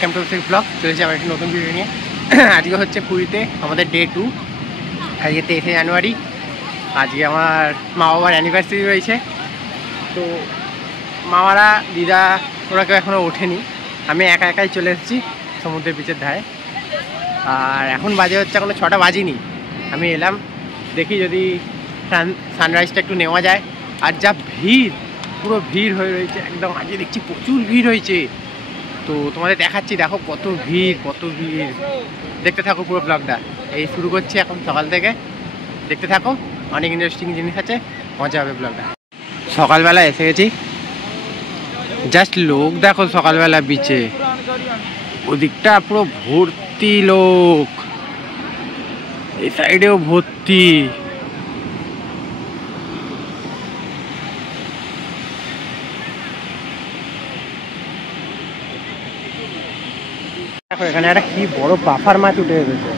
Welcome to six blog. চলেছি আমার একটি নতুন ভিডিও নিয়ে। আজকে হচ্ছে পুরীতে আমাদের ডে 2। আজকে 23শে জানুয়ারি। আজকে আমার মা বাবার অ্যানিভার্সারি রয়েছে। তো মামারা দিদা ওরা কেউ এখনও ওঠেনি, আমি একা একাই চলে এসেছি সমুদ্রের বিচের ধারে। আর এখন বাজে হচ্ছে এখনো 6টা বাজিনি। আমি এলাম দেখি যদি সানরাইজটা একটু নেওয়া যায়। আর যা ভিড়, পুরো ভিড় হয়ে রয়েছে একদম। আজকে দেখছি প্রচুর ভিড় হয়েছে। তো তোমাদের দেখাচ্ছি, দেখো কত ভিড় কত ভিড়। দেখতে থাকো পুরো ব্লগটা। এই শুরু করছি এখন সকাল থেকে, দেখতে থাকো। অনেক ইন্টারেস্টিং জিনিস আছে, মজা হবে ব্লগটা। সকালবেলা এসে গেছি, জাস্ট লোক দেখো সকালবেলা বিচে। ওদিকটা পুরো ভর্তি লোক, এই সাইডেও ভর্তি। দেখো এখানে একটা কি বড় পাফার মাছ উঠে এসেছে।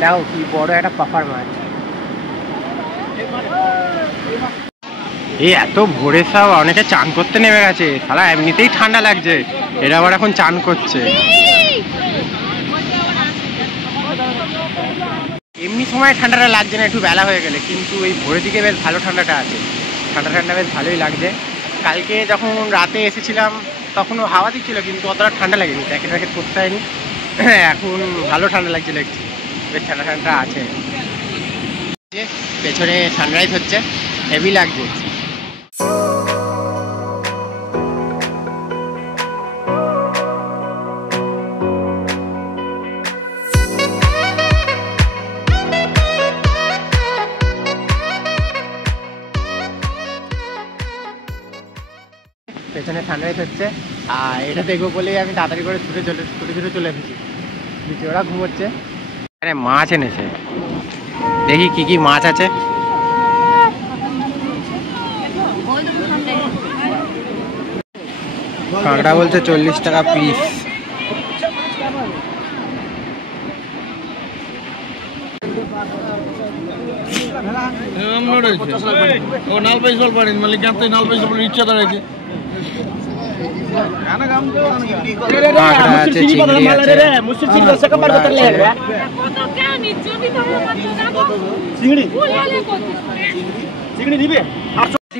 দেখো কি বড় একটা পাফার মাছ। এই এত ভোরে সব অনেকে চান করতে নেমে গেছে। শালা এমনিতেই ঠান্ডা লাগছে, এরা আবার এখন চান করছে। এমনি সময় ঠান্ডাটা লাগছে না, একটু বেলা হয়ে গেলে, কিন্তু এই ভোরের দিকে বেশ ভালো ঠান্ডাটা আছে। ঠান্ডা বেশ ভালোই লাগছে। কালকে যখন রাতে এসেছিলাম তখনও হাওয়া দিচ্ছিল, কিন্তু অতটা ঠান্ডা লাগেনি, জ্যাকেট ফ্যাকেট পরতে হয়নি। এখন ভালো ঠান্ডা লাগছে, বেশ ঠান্ডা আছে। পেছনে সানরাইজ হচ্ছে, হেভি লাগছে। পেছনে সানরাইজ হচ্ছে, আর এটা দেখবো বলেই আমি তাড়াতাড়ি করে ছুটে চলে এসেছি বিচে। ওরা ঘুমোচ্ছে। আরে মাছ এনেছে, দেখি কি কি মাছ আছে। কাঁকড়া বলছে 40 টাকা পিস।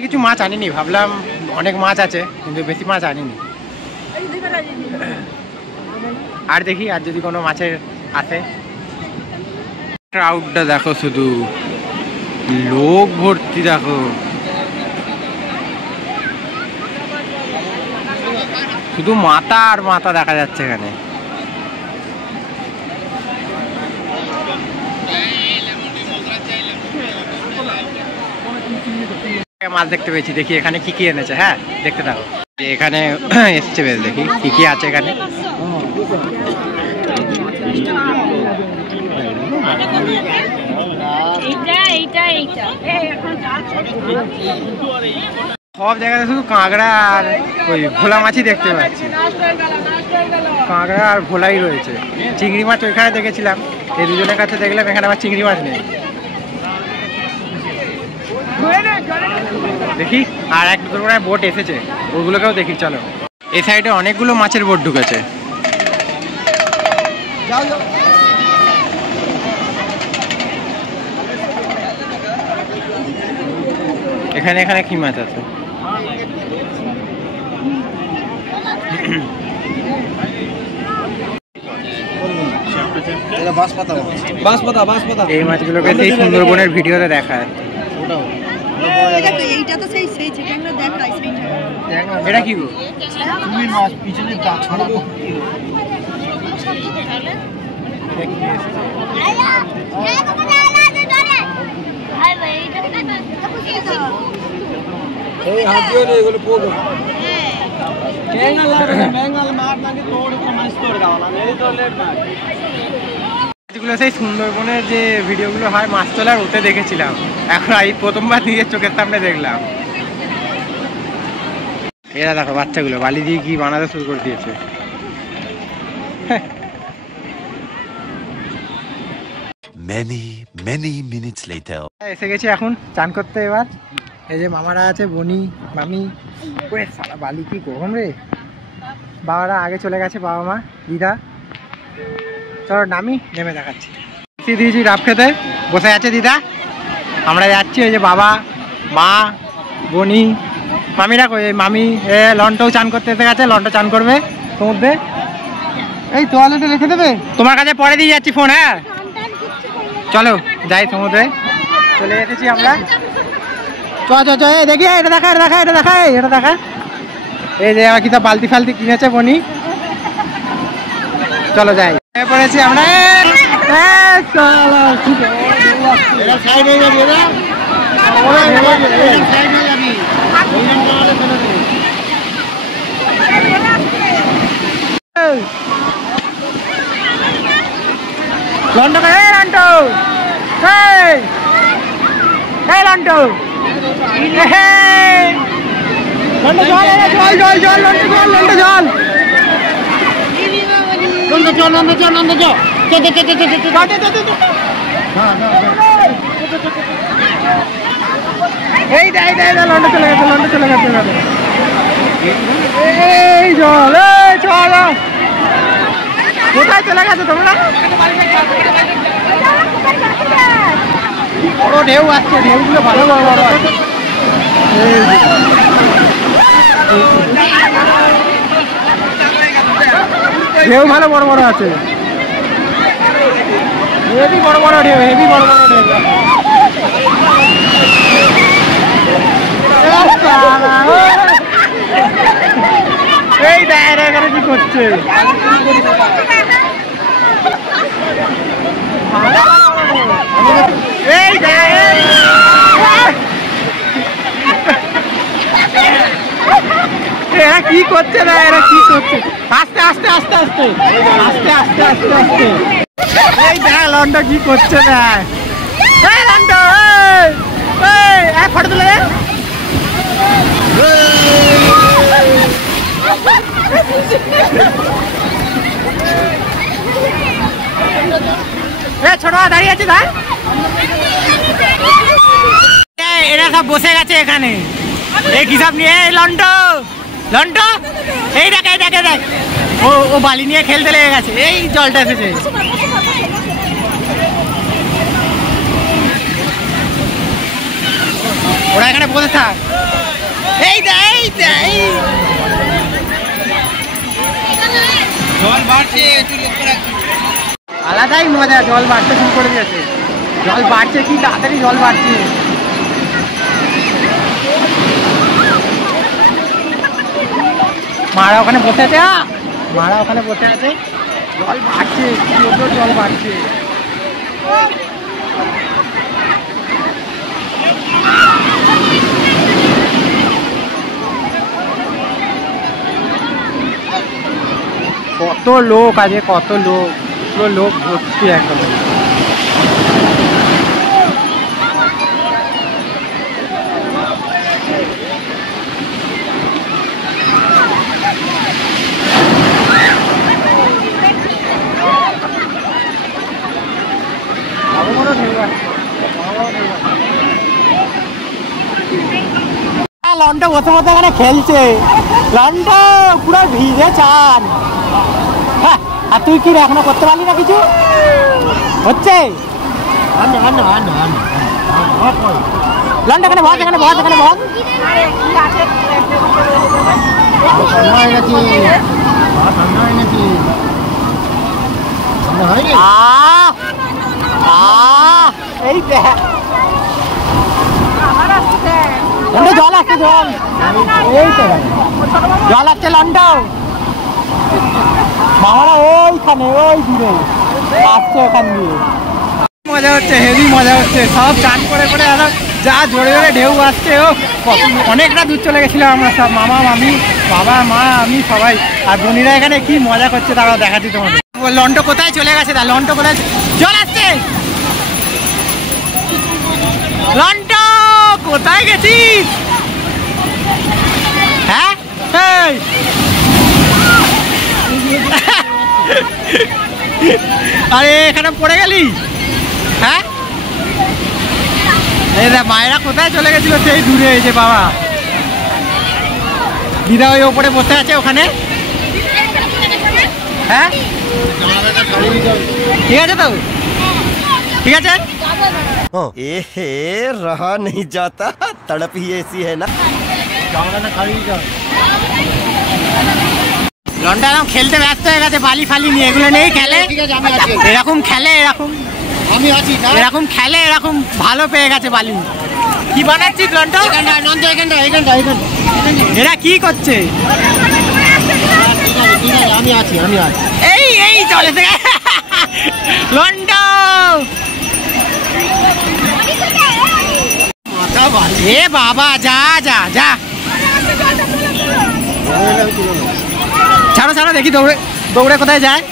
কিছু মাছ আনিনি, ভাবলাম অনেক মাছ আছে, কিন্তু বেশি মাছ আনিনি। আর দেখি আর যদি কোনো মাছের আসে। ক্রাউডটা দেখো, শুধু লোক ভর্তি দেখো। শুধু মাথা আর মাথা দেখা যাচ্ছে এখানে। মাছ দেখতে পেয়েছি, দেখি এখানে কি কি এনেছে। হ্যাঁ দেখতে থাকো, এখানে এসছে বেশ, দেখি কি কি আছে এখানে। সব জায়গাতে শুধু কাঁকড়া আর ওই ভোলা মাছই দেখতে পাচ্ছি। কাঁকড়া আর ভোলাই রয়েছে। চিংড়ি মাছ ওইখানে দেখেছিলাম, এই দুজনের কাছে দেখলাম, এখানে আবার চিংড়ি মাছ নেই। দেখি আর এক দুটো করে বোট এসেছে, ওগুলোকেও দেখি চলো। এই সাইডে অনেকগুলো মাছের বোট ঢুকেছে। এখানে এখানে কি মাছ আছে? এই মাছগুলোকে সেই সুন্দরবনের ভিডিওতে দেখায়। এটা কি গো? যেগুলো সেই সুন্দরবনের যে ভিডিওগুলো হয় মাছ তোলার, ওতে দেখেছিলাম। এখন এই প্রথমবার নিজের চোখের সামনে দেখলাম। এরা দেখো বাচ্চাগুলো বালি দিয়ে কি বানাতে শুরু করে দিয়েছে। many minutes later. এসে গেছি এখন চান করতে। এবার এই যে মামারা আছে, বনি মামি। ওরে সারা বালি কি গরম রে। বাবারা আগে চলে গেছে, বাবা মা দিদা। চলো নামি, নেমে দেখাচ্ছি। দিয়েছি ডাব খেতে, বসে আছে দিদা। আমরা যাচ্ছি। ওই যে বাবা মা বনি মামিরা কই? মামি লন্টও চান করতে এসে গেছে। লন্ট চান করবে সমুদ্রে। এই তোয়ালেটা রেখে দেবে, তোমার কাছে পরে দিয়ে যাচ্ছি ফোন। হ্যাঁ চলো যাই সমুদ্রে। চলে এসেছি আমরা। চ দেখি, এটা দেখা এটা দেখা এটা দেখা এটা দেখা। এই যে কি তা বালতি ফালতি কিনেছে বনি। চলো যাই। পড়েছি আমরা। লন্ডো করে লন্ডো, লন্ডো এই লন্ডো চলে গেছে, লন্ডো চলে গেছে। এই জল, চল কোথায় চলে গেছে তোমরা? বড় ঢেউ আসছে, ঢেউগুলো ভালো বড় বড় আছে। ঢেউ ভালো বড় বড় আছে, হেভি বড় বড় ঢেউ, হেভি বড় বড় ঢেউ। এই দেখ এখানে কি করছে। এই এরা কি করছে না, এরা কি করছে? আস্তে আস্তে আস্তে আস্তে আস্তে আস্তে আস্তে আস্তে। এই দেখ লন্ডো কি করছে না। এই লন্ডো ফটো তুলে ছোট দাঁড়িয়ে আছে। এরা সব বসে গেছে এখানে, এই কি সব নিয়ে। লন্ডো লন্ডো এই দেখ এই দেখ দেখ, ও বালি নিয়ে খেলতে লেগে গেছে। এই জলটা এসেছে। ওরা এখানে বসে থাক। এই জল বাড়ছে, আলাদাই মজা। জল বাড়তে শুরু করে দিয়েছে, জল বাড়ছে কি তাড়াতাড়ি জল বাড়ছে। মারা ওখানে বসে আছে, মারা ওখানে বসে আছে। জল বাড়ছে, কি সুন্দর জল বাড়ছে। কত লোক আছে, কত লোক, পুরো লোক ভর্তি একদম। লন্ডো বসে বসে এখানে খেলছে। লন্ডো পুরো ভিজে চান। হ্যাঁ, আর তুই কি এখনো করতে পারলি না কিছু? হচ্ছে লন্ডো এখানে বস, এখানে বস, এখানে বস। এই দেখ জল আসছে, জল এই তো জল আসছে। লন্ডো মামারা ওইখানে ওই দূরে আসছে, ওখান দিয়ে মজা হচ্ছে, হেভি মজা হচ্ছে। সব চান করে করে যা জোরে জোরে ঢেউ আসছে। ও অনেকটা দূর চলে গেছিলাম আমরা সব, মামা মামি বাবা মা আমি সবাই। আর বোনিরা এখানে কি মজা করছে তারা দেখাচ্ছি তোমাদের। লন্ডো কোথায় চলে গেছে? লন্ডো কোথায় জল আসছে? লন্ডো কোথায় গেছিস? হ্যাঁ আরে এখানে পড়ে গেলি। হ্যাঁ এই দেখ মায়েরা কোথায় চলে গেছিল সেই দূরে, এই যে বাবা দিদা ওই ওপরে বসে আছে ওখানে। হ্যাঁ ঠিক আছে তো, ঠিক আছে। रहा नहीं जाता, तड़प ही ऐसी है ना। লন্ডা এরকম খেলতে ব্যস্ত হয়ে গেছে, বালি ফালি নিয়ে এগুলো নেই খেলে, এরকম খেলে এরকম আমি আছি না, এরকম খেলে এরকম ভালো পেয়ে গেছে বালি। কি বানাচ্ছিস লন্ডা? এরা কি করছে? আমি আছি এই এই চলে লন্ডা। এ বাবা যা যা যা, ছাড়ো ছাড়ো দেখি দৌড়ে দৌড়ে কোথায় যায়।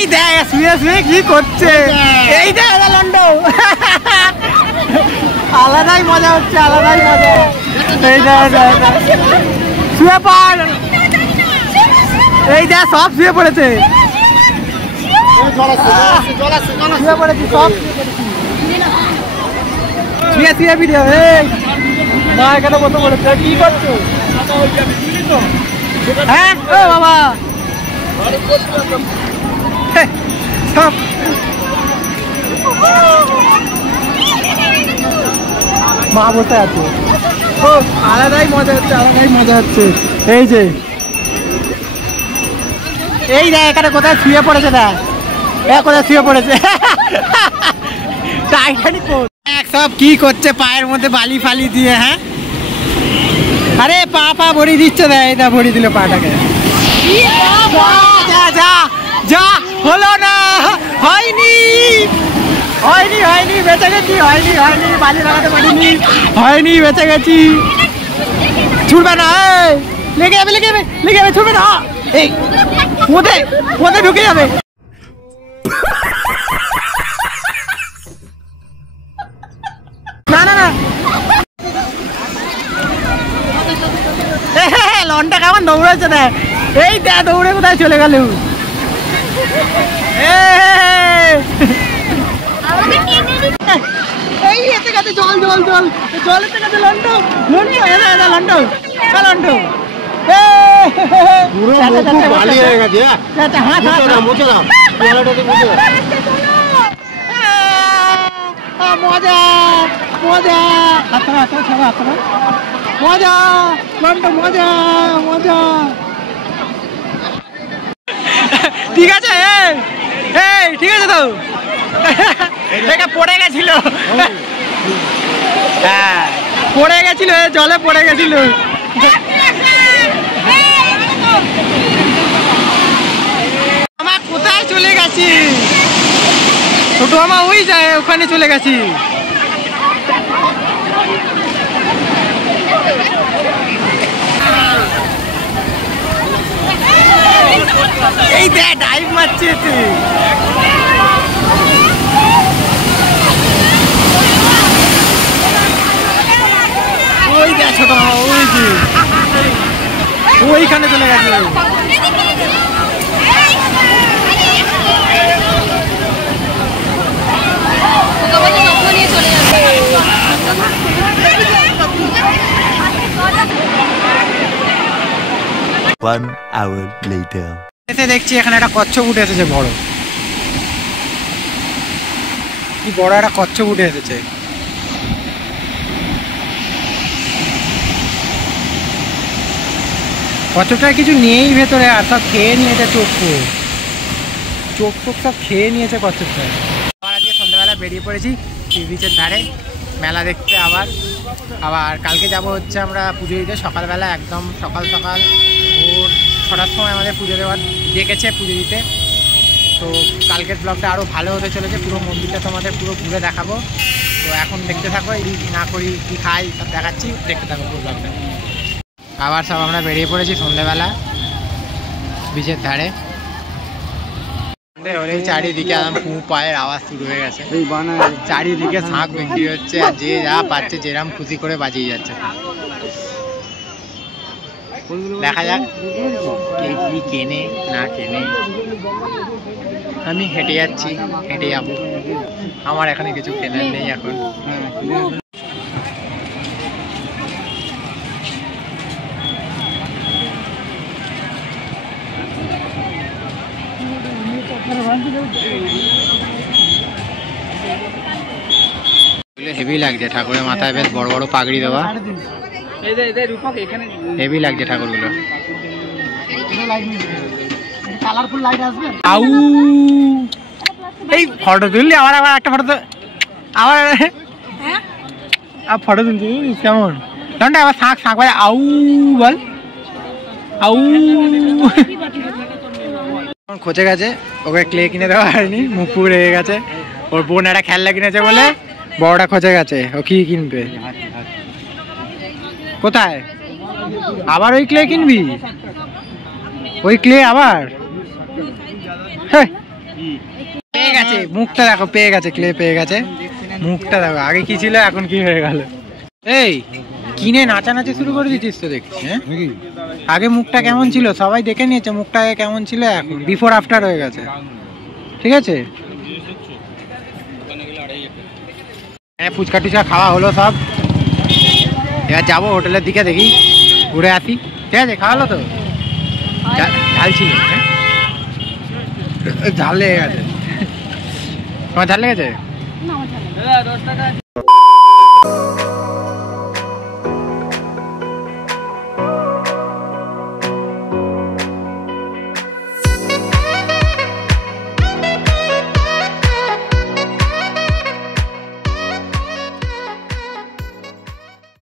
এই দেখ শুয়ে শুয়ে কি করছে, এই দেখ লন্ডা। আলাদাই মজা হচ্ছে, আলাদাই মজা। এই দেখ শুয়ে পড়, এই দেখ সব শুয়ে পড়েছে, শুয়ে পড়েছি সব শুয়ে শুয়ে ভিডিও। এই মা এখানে বসে পড়েছে, কি করছো? হ্যাঁ ও বাবা সব মা বসে আছে। ও আলাদাই মজা হচ্ছে, আলাদাই মজা হচ্ছে। এই যে এই দেখ এখানে কোথায় শুয়ে পড়েছে, দেখ কোথায় শুয়ে পড়েছে। টাইটানিক সব কি করছে পায়ের মধ্যে বালি ফালি দিয়ে। হ্যাঁ আরে পা পা ভরি দিচ্ছে, দেয় এটা ভরি দিল পাটাকে। যা যা যা, হলো না, হয়নি হয়নি হয়নি, বেঁচে গেছি, হয়নি হয়নি, বালি লাগাতে পারিনি, হয়নি, বেঁচে গেছি। ছুটবে না, লেগে যাবে লেগে যাবে লেগে যাবে, ছুটবে না। এই কোথায় কোথায় ঢুকে যাবে। না না না, লনটা কেমন দৌড়াচ্ছে দেখ, এই দেখ দৌড়ে কোথায় চলে গেল। এই এতে গেছে জল জল জল, জল এতে গেছে লন্ডো লন্ডো, এদা এদা লন্ডো লন্ডো। মজা মজা, মজা লন্ডো, মজা মজা। ঠিক আছে এই ঠিক আছে তো, এটা পড়ে গেছিল। হ্যাঁ পড়ে গেছিল, জলে পড়ে গেছিল। আমার কোথায় চলে গেছি, ছোট মামা ওই যায় ওখানে চলে গেছি। এই দেখ ডাইভ মারছে, ওই দেখ ছোট মামা ওই যে ওইখানে চলে গেছে। এসে দেখছি এখানে একটা কচ্ছপ উঠে এসেছে, বড় কি বড় একটা কচ্ছপ উঠে এসেছে। কচ্ছপটার কিছু নেই ভেতরে, আর সব খেয়ে নিয়েছে, চোখ চোখ ফোক সব খেয়ে নিয়েছে কচ্ছপটা। আবার আজকে সন্ধ্যাবেলা বেরিয়ে পড়েছি বিচের ধারে মেলা দেখতে। আবার কালকে যাব হচ্ছে আমরা পুজো দিতে, সকালবেলা একদম সকাল সকাল ভোর 6টার সময় আমাদের পুজো দেওয়ার ডেকেছে পুজো দিতে। তো কালকের ব্লগটা আরও ভালো হতে চলেছে, পুরো মন্দিরটা তোমাদের পুরো ঘুরে দেখাবো। তো এখন দেখতে থাকো, এই না করি কি খাই সব দেখাচ্ছি, দেখতে থাকো পুরো ব্লগটা। আবার সব আমরা বেরিয়ে পড়েছি সন্ধ্যেবেলা বিচের ধারে। চারিদিকে পায়ের আওয়াজ শুরু হয়ে গেছে, চারিদিকে শাঁখ বিক্রি হচ্ছে, আর যে যা পাচ্ছে যেরাম খুশি করে বাজিয়ে যাচ্ছে। দেখা যাক কে কি কেনে না কেনে। আমি হেঁটে যাচ্ছি, হেঁটে যাবো, আমার এখানে কিছু কেনার নেই এখন। হেভি লাগছে ঠাকুরের মাথায় বেশ বড় বড় পাগড়ি দেওয়া, হেভি লাগছে ঠাকুরগুলো। আউ এই ফটো তুললি আবার আবার একটা ফটো আবার ফটো তুলতে কেমন আবার শাঁখ শাঁখ ভাই আউ বল আউ। খোঁচে গেছে, ওকে ক্লে কিনে দেওয়া হয়নি, মুখ পুকুর হয়ে গেছে। ওর বোন একটা খেলনা কিনেছে বলে বড়টা খোঁচে গেছে, ও কি কিনবে? কোথায় আবার ওই ক্লে কিনবি? ওই ক্লে আবার পেয়ে গেছে, মুখটা দেখো পেয়ে গেছে, ক্লে পেয়ে গেছে, মুখটা দেখো। আগে কি ছিল এখন কি হয়ে গেল? এই কিনে নাচানাচি শুরু করে দিচ্ছিস তো দেখছি। হ্যাঁ, আগে মুখটা কেমন ছিল সবাই দেখে নিয়েছে, মুখটা আগে কেমন ছিল এখন বিফোর আফটার হয়ে গেছে। ঠিক আছে, হ্যাঁ ফুচকা টুচকা খাওয়া হলো সব, এবার যাবো হোটেলের দিকে, দেখি ঘুরে আসি। ঠিক আছে, খাওয়ালো তো? ঝাল ছিল? হ্যাঁ ঝাল লেগে গেছে, তোমার ঝাল লেগেছে?